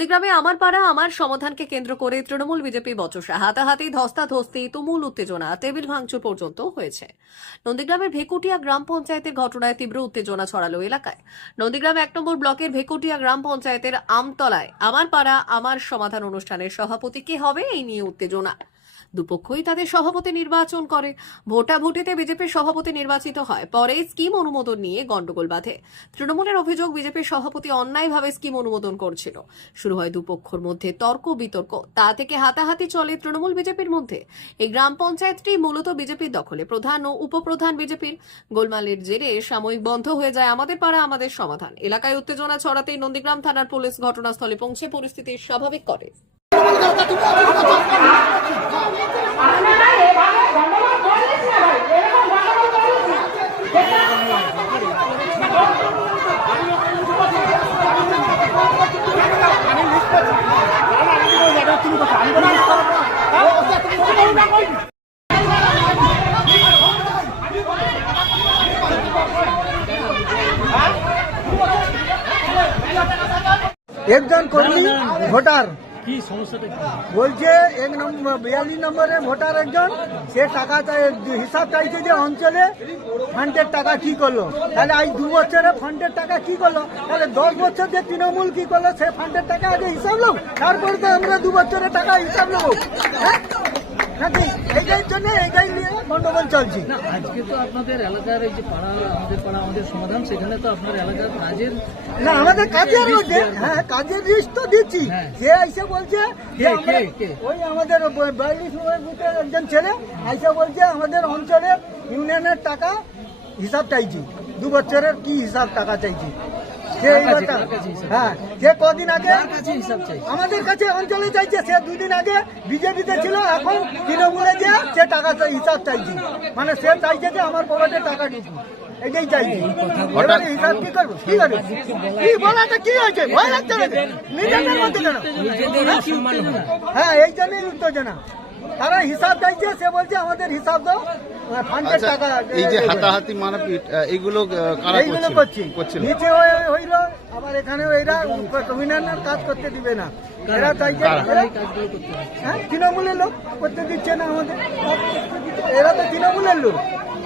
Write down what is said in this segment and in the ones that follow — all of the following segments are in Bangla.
নন্দীগ্রামে আমার পাড়া, আমার সমাধানকে কেন্দ্র করে তৃণমূল বিজেপি বচসা। হাতাহাতি ধস্তা ধস্তি তুমুল উত্তেজনা, টেবিল ভাঙচুর পর্যন্ত হয়েছে। নন্দীগ্রামের ভেকুটিয়া গ্রাম পঞ্চায়েতের ঘটনায় তীব্র উত্তেজনা ছড়ালো এলাকায়। নন্দীগ্রাম এক নম্বর ব্লকের ভেকুটিয়া গ্রাম পঞ্চায়েতের আমতলায় আমার পাড়া, আমার সমাধান অনুষ্ঠানের সভাপতি কে হবে এই নিয়ে উত্তেজনা। দুপক্ষই তাদের সভাপতি নির্বাচন করে। ভোটাভুটিতে বিজেপির সভাপতি নির্বাচিত হয়, পরে স্কিম অনুমোদন নিয়ে গন্ডগোল বাধে। তৃণমূলের অভিযোগ, বিজেপির সভাপতি অন্যায়ভাবে স্কিম অনুমোদন করছিল। শুরু হয় দুপক্ষর মধ্যে তর্ক, বিতর্ক। তা থেকে হাতাহাতি চলে তৃণমূল বিজেপির মধ্যে। এই গ্রাম পঞ্চায়েতটি মূলত বিজেপির দখলে। প্রধান ও উপপ্রধান বিজেপির। গোলমালের জেরে সাময়িক বন্ধ হয়ে যায় আমাদের পাড়া, আমাদের সমাধান। এলাকায় উত্তেজনা ছড়াতেই নন্দীগ্রাম থানার পুলিশ ঘটনাস্থলে পৌঁছে পরিস্থিতি স্বাভাবিক করে আপনারা এভাবে গন্ডগোল করলিস না ভাই এরকম গন্ডগোল করলিস না একজন কর্মী ভোটার। কি সমস্যাটা বলছে এক নম্বর বিয়াল্লিশ নম্বরে ভোটার একজন সে টাকা হিসাব চাইছে যে অঞ্চলে ফান্ডের টাকা কি করল। তাহলে আজ দু বছরে ফান্ডের টাকা কি করল? তাহলে দশ বছর যে তৃণমূল কি করল সে ফান্ডের টাকা আগে হিসাব লোক তারপরে তো আমরা দু বছরের টাকা হিসাব নেব হ্যাঁ? নাকি? এইটার জন্য এইটাই নিয়ে গন্ডগোল চলছে। না আজকে তো আপনাদের এলাকার এই যে পাড়া আমাদের পাড়া আমাদের সমাধান সেখানে তো আপনার এলাকার কাজের না আমাদের কাজের হ্যাঁ কাজের লিস্ট তো দিচ্ছি। হ্যাঁ। সে বলছে কে, কে, কে? ওই আমাদের বাইলিশ বুথের একজন ছেলে এসে বলছে আমাদের অঞ্চলের ইউনিয়নের টাকা হিসাব চাইছি। দু বছরের কি হিসাব টাকা চাইছি? হিসাব? হ্যাঁ সে কদিন আগে আমাদের কাছে অঞ্চলে চাইছে সে দুদিন আগে বিজেপিতে ছিল এখন তৃণমূলে যে সে টাকা হিসাব চাইছি। মানে সে চাইছে যে আমার পকেটে টাকা এটাই চাইছি। এবারে হিসাব কি করব? কি করব? কি বলাটা কি হয়েছে? ভয় লাগছে? নিজেদের মধ্যে কেন? কি উত্তেজনা? হ্যাঁ এই জন্যই উত্তেজনা। তারা হিসাব চাইছে সে বলছে আমাদের হিসাব দাও। ফান্ডের আচ্ছা টাকা এই যে। হাতাহাতি মারপিট এইগুলো কারা এইগুলো করছিল? করছি। নিচে হয়ে- হইল আবার এখানেও এরা কমিশনার কাজ করতে দিবে না। এরা চাইছে। হ্যাঁ তৃণমূলের লোক করতে দিচ্ছে না আমাদের। এরা তো তৃণমূলের লোক।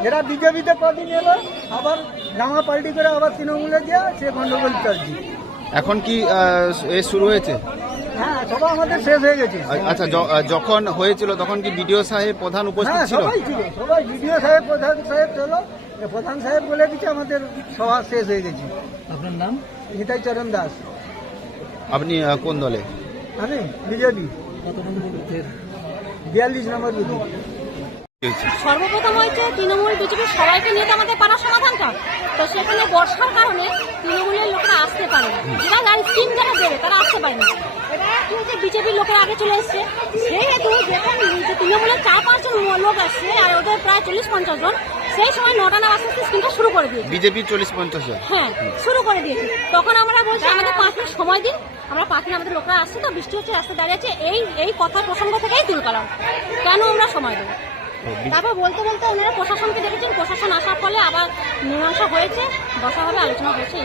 এরা বিজেপিতে কদিন এলো আবার জামা পাল্টি করে আবার তৃণমূলে গিয়ে সে গন্ডগোল চলছে। এখন কি এ শুরু হয়েছে? হ্যাঁ সবাই আমাদের শেষ হয়ে গেছে। আচ্ছা যখন হয়েছিল তখন কি বিডিও সাহেব প্রধান উপস্থিত হ্যাঁ ছিল? সবাই ছিল সবাই বিডিও সাহেব প্রধান সাহেব চলো প্রধান সাহেব বলে দিচ্ছে আমাদের সভা শেষ হয়ে গেছে। আপনার নাম? নিতাই চরণ দাস। আপনি কোন দলে? আমি বিজেপি। বিয়াল্লিশ নম্বর বিজেপি? সর্বপ্রথম হয়েছে তৃণমূল বিজেপির সবাইকে নিয়ে তো আমাদের পাড়া সমাধান কর তো সেখানে বর্ষার কারণে তৃণমূলের লোকেরা আসতে পারে না। যারা যারা স্কিম যারা দেবে তারা আসতে পারে না। এটা কি হচ্ছে বিজেপির লোকেরা আগে চলে এসছে। সেহেতু যেখানে যে তৃণমূলের চার পাঁচজন লোক আসছে আর ওদের প্রায় চল্লিশ পঞ্চাশ জন সেই সময় নটা না আস্তে স্কিমটা শুরু করে দিয়েছে। বিজেপি চল্লিশ পঞ্চাশ জন? হ্যাঁ শুরু করে দিয়েছে। তখন আমরা বলছি আমাদের পাঁচ মিনিট সময় দিন। আমরা পাঁচ মিনিট আমাদের লোকরা আসছে তো বৃষ্টি হচ্ছে রাস্তা দাঁড়িয়ে আছে। এই এই কথা প্রসঙ্গ থেকেই তুল কালাম। কেন আমরা সময় দেবো? তারপর বলতে বলতে ওনারা প্রশাসনকে দেখেছেন প্রশাসন আসার ফলে আবার মীমাংসা হয়েছে বসা হবে আলোচনা হয়েছে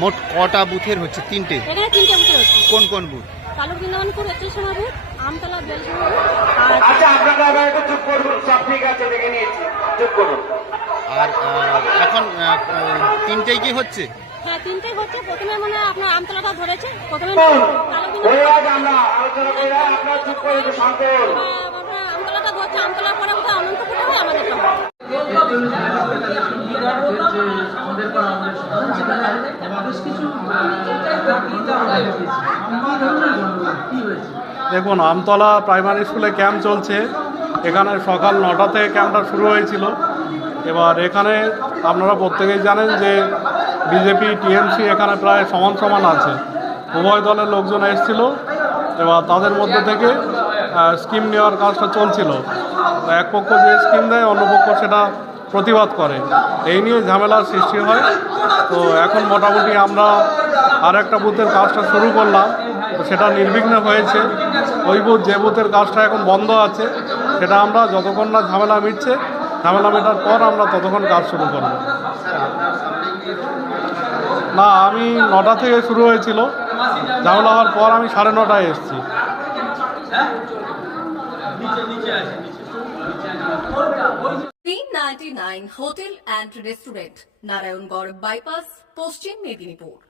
মোট কটা বুথের হচ্ছে? তিনটে। এখানে তিনটে বুথে হচ্ছে। কোন কোন বুথ? তালুক বৃন্দাবনপুর একত্রিশ নম্বর বুথ আমতলা বুথ আর আচ্ছা আপনারা এবার একটু চুপ করুন। সব ঠিক আছে দেখে নিয়েছি। চুপ করুন। আর এখন তিনটেই কি হচ্ছে? হ্যাঁ তিনটেই হচ্ছে। প্রথমে মানে আপনার আমতলাটা ধরেছে। প্রথমে তালুক আমরা আলোচনা করে আপনারা চুপ করে একটু শান্ত হন আমতলাটা ধরছে আমতলার পরে কোথাও অনন্তপুরে হবে আমাদের আমাদের পাড়া আমাদের সমাধান সেখানে বেশ কিছু কি হয়েছে দেখুন, আমতলা প্রাইমারি স্কুলে ক্যাম্প চলছে। এখানে সকাল নটা থেকে ক্যাম্পটা শুরু হয়েছিল। এবার এখানে আপনারা প্রত্যেকেই জানেন যে বিজেপি, টিএমসি এখানে প্রায় সমান সমান আছে। উভয় দলের লোকজন এসেছিল। এবার তাদের মধ্যে থেকে স্কিম নেওয়ার কাজটা চলছিল। এক পক্ষ যে স্কিম দেয়, অন্য পক্ষ সেটা প্রতিবাদ করে। এই নিয়ে ঝামেলার সৃষ্টি হয়। তো এখন মোটামুটি আমরা আর একটা বুথের কাজটা শুরু করলাম। সেটা নির্বিঘ্ন হয়েছে। ওই বুথ, যে বুথের কাজটা এখন বন্ধ আছে, সেটা আমরা যতক্ষণ না ঝামেলা মিটছে, ঝামেলা মেটার পর আমরা ততক্ষণ কাজ শুরু করব। না, আমি নটা থেকে শুরু হয়েছিল। ঝামেলা হওয়ার পর আমি সাড়ে নটায় এসেছি। Hotel and restaurant, Narayangarh bypass, Paschim Medinipur.